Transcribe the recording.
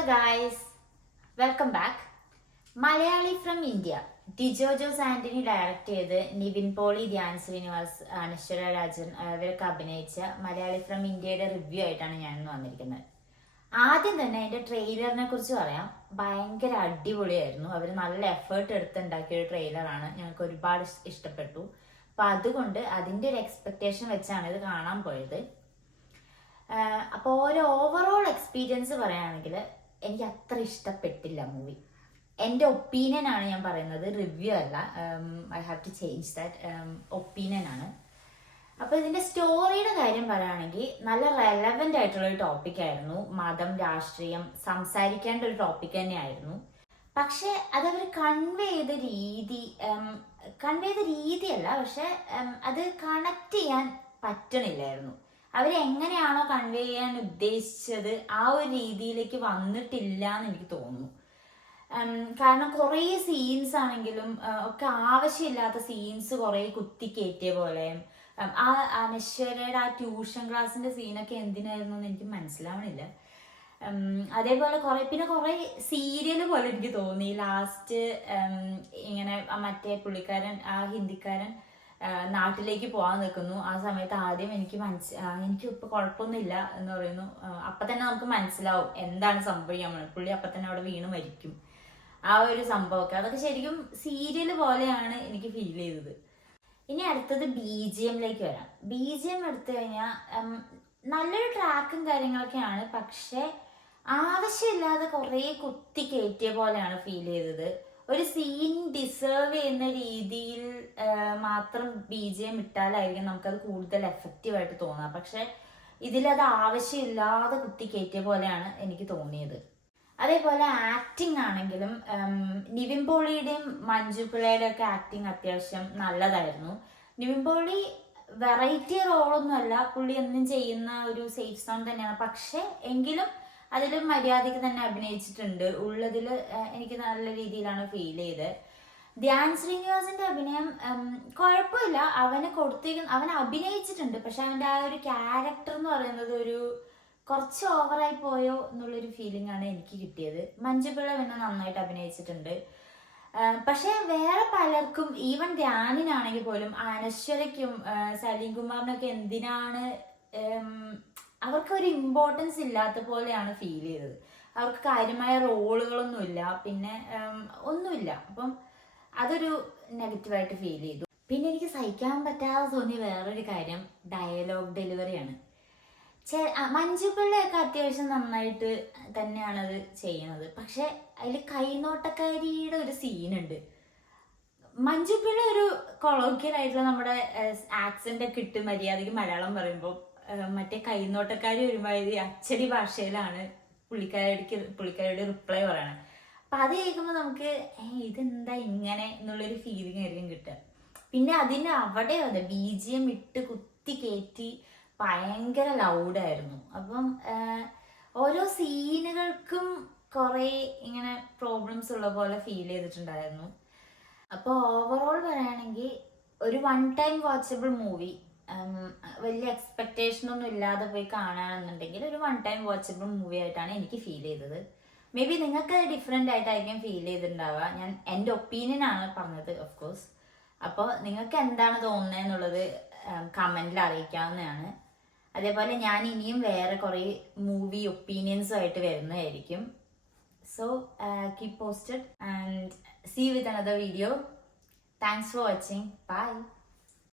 Hello guys, welcome back. Malayali from India Dijo Jose Antony direct ചെയ്ത് നിവിൻ പോളി, ധ്യാൻ ശ്രീനിവാസ്, അനശ്വര രാജൻ ഇവരൊക്കെ അഭിനയിച്ച മലയാളി ഫ്രം ഇന്ത്യയുടെ റിവ്യൂ ആയിട്ടാണ് ഞാൻ ഇന്ന് വന്നിരിക്കുന്നത്. ആദ്യം തന്നെ അതിന്റെ ട്രെയിലറിനെ കുറിച്ച് പറയാം. ഭയങ്കര അടിപൊളിയായിരുന്നു. അവർ നല്ല എഫേർട്ട് എടുത്തുണ്ടാക്കിയ ഒരു ട്രെയിലറാണ്. ഞങ്ങൾക്ക് ഒരുപാട് ഇഷ്ടപ്പെട്ടു. അപ്പൊ അതുകൊണ്ട് അതിന്റെ ഒരു എക്സ്പെക്ടേഷൻ വെച്ചാണ് ഇത് കാണാൻ പോയത്. അപ്പോൾ ഒരു ഓവറോൾ എക്സ്പീരിയൻസ് പറയുകയാണെങ്കിൽ എനിക്ക് അത്ര ഇഷ്ടപ്പെട്ടില്ല മൂവി. എൻ്റെ ഒപ്പീനിയൻ ആണ് ഞാൻ പറയുന്നത്, റിവ്യൂ അല്ല. I have to change that. Opinion ആണ്. അപ്പോൾ ഇതിൻ്റെ സ്റ്റോറിയുടെ കാര്യം പറയുകയാണെങ്കിൽ നല്ല റെലവൻ്റ് ആയിട്ടുള്ള ഒരു ടോപ്പിക്കായിരുന്നു. മതം, രാഷ്ട്രീയം സംസാരിക്കേണ്ട ഒരു ടോപ്പിക് തന്നെയായിരുന്നു. പക്ഷെ അതവർ കൺവേ ചെയ്ത രീതിയല്ല, പക്ഷെ അത് കണക്ട് ചെയ്യാൻ പറ്റണില്ലായിരുന്നു. അവരെങ്ങനെയാണോ കൺവേ ചെയ്യാൻ ഉദ്ദേശിച്ചത് ആ ഒരു രീതിയിലേക്ക് വന്നിട്ടില്ല എന്ന് എനിക്ക് തോന്നുന്നു. കാരണം കുറേ സീൻസ് ആണെങ്കിലും ഒക്കെ ആവശ്യമില്ലാത്ത സീൻസ് കുറേ കുത്തിക്കയറ്റിയ പോലെ. ആ അനശ്വരയുടെ ആ ട്യൂഷൻ ക്ലാസ്സിന്റെ സീനൊക്കെ എന്തിനായിരുന്നു എന്ന് എനിക്ക് മനസ്സിലാവണില്ല. അതേപോലെ കുറേ സീരിയൽ പോലെ എനിക്ക് തോന്നി. ലാസ്റ്റ് ഇങ്ങനെ മറ്റേ പുള്ളിക്കാരൻ, ആ ഹിന്ദിക്കാരൻ നാട്ടിലേക്ക് പോകാൻ നിൽക്കുന്നു. ആ സമയത്ത് ആദ്യം എനിക്ക് ഇപ്പൊ കുഴപ്പമൊന്നുമില്ല എന്ന് പറയുന്നു. അപ്പൊ തന്നെ നമുക്ക് മനസ്സിലാവും എന്താണ് സംഭവിക്കാൻ. പുള്ളി അപ്പൊ തന്നെ അവിടെ വീണ് മരിക്കും. ആ ഒരു സംഭവമൊക്കെ അതൊക്കെ ശരിക്കും സീരിയൽ പോലെയാണ് എനിക്ക് ഫീൽ ചെയ്തത്. ഇനി അടുത്തത് BGMലേക്ക് വരാം. BGM എടുത്തു കഴിഞ്ഞാൽ നല്ലൊരു ട്രാക്കും കാര്യങ്ങളൊക്കെയാണ്, പക്ഷെ ആവശ്യമില്ലാതെ കുറേ കുത്തി കയറ്റിയ പോലെയാണ് ഫീൽ ചെയ്തത്. ഒരു സീൻ ഡിസേർവ് ചെയ്യുന്ന രീതിയിൽ മാത്രം BGM ഇട്ടാലായിരിക്കും നമുക്കത് കൂടുതൽ എഫക്റ്റീവായിട്ട് തോന്നുക. പക്ഷെ ഇതിലത് ആവശ്യമില്ലാതെ കുത്തി കയറ്റിയ പോലെയാണ് എനിക്ക് തോന്നിയത്. അതേപോലെ ആക്ടിങ് ആണെങ്കിലും നിവിൻ പോളിയുടെയും മഞ്ജു പിള്ളയുടെയും ഒക്കെ ആക്ടിങ് അത്യാവശ്യം നല്ലതായിരുന്നു. നിവിൻ പോളി വെറൈറ്റി റോളൊന്നുമല്ല, പുള്ളി എന്നും ചെയ്യുന്ന ഒരു സേഫ് സോൺ തന്നെയാണ്. പക്ഷെ എങ്കിലും അതിൽ മര്യാദയ്ക്ക് തന്നെ അഭിനയിച്ചിട്ടുണ്ട്. ഉള്ളതിൽ എനിക്ക് നല്ല രീതിയിലാണ് ഫീൽ ചെയ്തത്. ധ്യാൻ ശ്രീനിവാസിന്റെ അഭിനയം കുഴപ്പമില്ല. അവൻ അഭിനയിച്ചിട്ടുണ്ട്, പക്ഷെ അവന്റെ ആ ഒരു ക്യാരക്ടർ എന്ന് പറയുന്നത് ഒരു കുറച്ച് ഓവറായി പോയോ എന്നുള്ളൊരു ഫീലിംഗ് ആണ് എനിക്ക് കിട്ടിയത്. മഞ്ജു പിള്ള പിന്നെ നന്നായിട്ട് അഭിനയിച്ചിട്ടുണ്ട്. പക്ഷെ വേറെ പലർക്കും, ഈവൻ ധ്യാനിനാണെങ്കിൽ പോലും അനശ്വരയ്ക്കും സലീം കുമാറിനൊക്കെ എന്തിനാണ് അവർക്കൊരു ഇമ്പോർട്ടൻസ് ഇല്ലാത്ത പോലെയാണ് ഫീൽ ചെയ്തത്. അവർക്ക് കാര്യമായ റോളുകളൊന്നുമില്ല, പിന്നെ ഒന്നുമില്ല. അപ്പം അതൊരു നെഗറ്റീവായിട്ട് ഫീൽ ചെയ്തു. പിന്നെ എനിക്ക് സഹിക്കാൻ പറ്റാതെ തോന്നിയ വേറൊരു കാര്യം ഡയലോഗ് ഡെലിവറിയാണ്. മഞ്ജു പിള്ളയൊക്കെ അത്യാവശ്യം നന്നായിട്ട് തന്നെയാണത് ചെയ്യുന്നത്. പക്ഷെ അതിൽ കൈനോട്ടക്കാരിയുടെ ഒരു സീനുണ്ട്. മഞ്ജു പിള്ള ഒരു കൊളോക്കിയൽ ആയിട്ടുള്ള നമ്മുടെ ആക്സെന്റ് ഒക്കെ ഇട്ട് മര്യാദയ്ക്ക് മലയാളം പറയുമ്പോൾ മറ്റേ കൈനോട്ടക്കാരി ഒരുമാതിരി അച്ചടി ഭാഷയിലാണ് പുള്ളിക്കാരുടെ റിപ്ലൈ പറയണത്. അപ്പൊ അത് കേൾക്കുമ്പോൾ നമുക്ക് ഇതെന്താ ഇങ്ങനെ എന്നുള്ളൊരു ഫീലിംഗ് ആയിരിക്കും കിട്ടുക. പിന്നെ അതിന് അവിടെ അതെ BGM ഇട്ട് കുത്തി കയറ്റി ഭയങ്കര ലൗഡായിരുന്നു. അപ്പം ഓരോ സീനുകൾക്കും കുറേ ഇങ്ങനെ പ്രോബ്ലംസ് ഉള്ള പോലെ ഫീൽ ചെയ്തിട്ടുണ്ടായിരുന്നു. അപ്പോൾ ഓവറോൾ പറയുകയാണെങ്കിൽ ഒരു വൺ ടൈം വാച്ചബിൾ മൂവി, വലിയ എക്സ്പെക്ടേഷനൊന്നും ഇല്ലാതെ പോയി കാണുകയാണെന്നുണ്ടെങ്കിൽ ഒരു വൺ ടൈം വാച്ചബിൾ മൂവി ആയിട്ടാണ് എനിക്ക് ഫീൽ ചെയ്തത്. മേ ബി നിങ്ങൾക്ക് അത് ഡിഫറെൻ്റ് ആയിട്ടായിരിക്കും ഫീൽ ചെയ്തിട്ടുണ്ടാവുക. ഞാൻ എൻ്റെ ഒപ്പീനിയൻ ആണ് പറഞ്ഞത്, ഓഫ് കോഴ്സ്. അപ്പോൾ നിങ്ങൾക്ക് എന്താണ് തോന്നുന്നത് എന്നുള്ളത് കമൻറ്റിൽ അറിയിക്കാവുന്നതാണ്. അതേപോലെ ഞാൻ ഇനിയും വേറെ കുറേ മൂവി ഒപ്പീനിയൻസും ആയിട്ട് വരുന്നതായിരിക്കും. So keep posted and see with another video. Thanks for watching. By.